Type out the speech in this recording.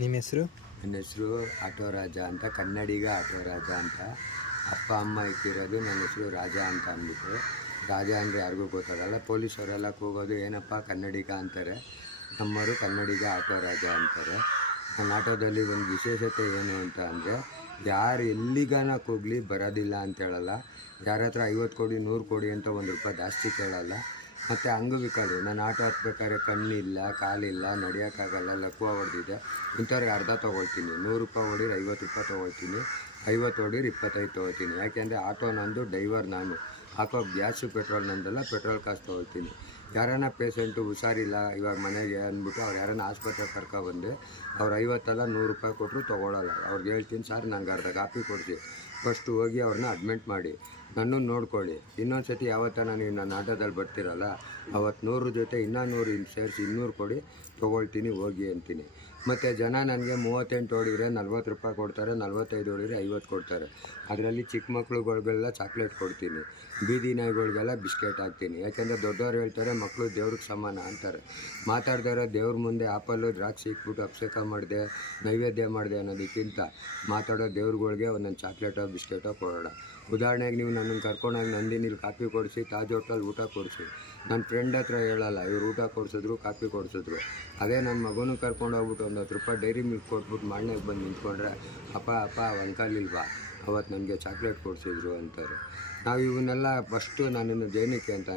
ನಿಮ್ಮ ಹೆಸರು? ನನ್ನ ಹೆಸರು ಆಟೋ ರಾಜ ಅಂತ, ಕನ್ನಡಿಗ ಆಟೋ ರಾಜ ಅಂತ. ಅಪ್ಪ ಅಮ್ಮ ಇಟ್ಟಿರೋದು ನನ್ನ ಹೆಸರು ರಾಜ ಅಂತ ಅಂದ್ಬಿಟ್ಟು. ರಾಜ ಅಂದರೆ ಯಾರಿಗೂ ಗೊತ್ತಾಗಲ್ಲ. ಪೊಲೀಸವರೆಲ್ಲ ಕೂಗೋದು ಏನಪ್ಪ ಕನ್ನಡಿಗ ಅಂತಾರೆ, ನಮ್ಮವರು ಕನ್ನಡಿಗ ಆಟೋ ರಾಜ ಅಂತಾರೆ. ನನ್ನ ಆಟೋದಲ್ಲಿ ಒಂದು ವಿಶೇಷತೆ ಏನು ಅಂತ ಅಂದರೆ, ಯಾರು ಎಲ್ಲಿಗಾನ ಕೂಗಲಿ ಬರೋದಿಲ್ಲ ಅಂತ ಹೇಳಲ್ಲ. ಯಾರ ಹತ್ರ 50 ಕೊಡಿ 100 ಕೊಡಿ ಅಂತ ₹1 ಜಾಸ್ತಿ ಕೇಳಲ್ಲ. ಮತ್ತು ಅಂಗವಿಕಲರು, ನಾನು ಆಟೋ ಹತ್ಬೇಕಾದ್ರೆ ಕಣ್ಣಿಲ್ಲ, ಕಾಲಿಲ್ಲ, ನಡೆಯೋಕ್ಕಾಗಲ್ಲ, ಲಕ್ವ ಹೊಡೆದಿದೆ, ಇಂಥವ್ರಿಗೆ ಅರ್ಧ ತೊಗೊಳ್ತೀನಿ. ₹100 ಹೊಡೀರಿ ₹50 ತೊಗೊಳ್ತೀನಿ, 50 ಹೊಡೀರಿ 25 ತೊಗೊಳ್ತೀನಿ. ಯಾಕೆಂದರೆ ಆಟೋ ನಂದು, ಡ್ರೈವರ್ ನಾನು. ಹಾಕೋ ಗ್ಯಾಸು ಪೆಟ್ರೋಲ್ ನಂದಲ್ಲ, ಪೆಟ್ರೋಲ್ ಕಾಸು ತೊಗೊಳ್ತೀನಿ. ಯಾರನ್ನ ಪೇಷೆಂಟು ಹುಷಾರಿಲ್ಲ ಇವಾಗ ಮನೆಗೆ ಅಂದ್ಬಿಟ್ಟು ಅವ್ರು ಯಾರನ್ನ ಆಸ್ಪತ್ರೆಗೆ ಕರ್ಕೊಬಂದು ಅವ್ರು 50 ಅಲ್ಲ ₹100 ಕೊಟ್ಟರು ತೊಗೊಳಲ್ಲ. ಅವ್ರಿಗೆ ಹೇಳ್ತೀನಿ, ಸರ್ ನಂಗೆ ಅರ್ಧ ಕಾಪಿ ಕೊಡಿಸಿ, ಫಸ್ಟು ಹೋಗಿ ಅವ್ರನ್ನ ಅಡ್ಮಿಟ್ ಮಾಡಿ ನನ್ನನ್ನು ನೋಡ್ಕೊಳ್ಳಿ. ಇನ್ನೊಂದು ಸತಿ ಯಾವತ್ತನ ನೀವು ನನ್ನ ಆಟೋದಲ್ಲಿ ಬರ್ತೀರಲ್ಲ, ಅವತ್ತು 100 ಜೊತೆ ಇನ್ನೂ 100 ಸೇರಿಸಿ 200 ಕೊಡಿ, ತೊಗೊಳ್ತೀನಿ ಹೋಗಿ ಅಂತೀನಿ. ಮತ್ತು ಜನ ನನಗೆ 38 ಹೊಡಿದ್ರೆ ₹40 ಕೊಡ್ತಾರೆ, 45 ಹೊಡಿದ್ರೆ 50 ಕೊಡ್ತಾರೆ. ಅದರಲ್ಲಿ ಚಿಕ್ಕ ಮಕ್ಳುಗಳಿಗೆಲ್ಲ ಚಾಕ್ಲೇಟ್ ಕೊಡ್ತೀನಿ, ಬೀದಿ ನಾಯಿಗಳಿಗೆಲ್ಲ ಬಿಸ್ಕೆಟ್ ಹಾಕ್ತೀನಿ. ಯಾಕೆಂದರೆ ದೊಡ್ಡವ್ರು ಹೇಳ್ತಾರೆ ಮಕ್ಕಳು ದೇವ್ರಿಗೆ ಸಮಾನ ಅಂತಾರೆ. ಮಾತಾಡ್ದಾರೆ ದೇವ್ರ ಮುಂದೆ ಆಪಲ್ಲು ದ್ರಾಕ್ಷಿ ಇಟ್ಬಿಟ್ಟು ಅಭಿಷೇಕ ಮಾಡಿದೆ, ನೈವೇದ್ಯ ಮಾಡಿದೆ ಅನ್ನೋದಕ್ಕಿಂತ ಮಾತಾಡೋ ದೇವ್ರುಗಳಿಗೆ ಒಂದೊಂದು ಚಾಕ್ಲೇಟೋ ಬಿಸ್ಕೆಟೋ ಕೊಡೋಣ. ಉದಾಹರಣೆಗೆ ನೀವು ನನ್ನನ್ನು ಕರ್ಕೊಂಡೋಗಿ ನಂದಿನಿಲಿ ಕಾಫಿ ಕೊಡಿಸಿ, ತಾಜ್ ಹೋಟೆಲ್ ಊಟ ಕೊಡಿಸಿ. ನನ್ನ ಫ್ರೆಂಡ್ ಹತ್ರ ಹೇಳಲ್ಲ, ಇವ್ರು ಊಟ ಕೊಡಿಸಿದ್ರು ಕಾಫಿ ಕೊಡಿಸಿದ್ರು. ಅದೇ ನನ್ನ ಮಗನೂ ಕರ್ಕೊಂಡು ಹೋಗ್ಬಿಟ್ಟು ₹10 ಡೈರಿ ಮಿಲ್ಕ್ ಕೊಟ್ಬಿಟ್ಟು ಮಾಡನೆಗೆ ಬಂದು ನಿಂತ್ಕೊಂಡ್ರೆ, ಅಪ್ಪ ಅಂಕಲ್ ಇಲ್ವಾ ಅವತ್ತು ನನಗೆ ಚಾಕ್ಲೇಟ್ ಕೊಡಿಸಿದ್ರು ಅಂತಾರೆ. ನಾವು ಇವನ್ನೆಲ್ಲ ಫಸ್ಟು ನನ್ನನ್ನು ಜೇನಕ್ಕೆ ಅಂತ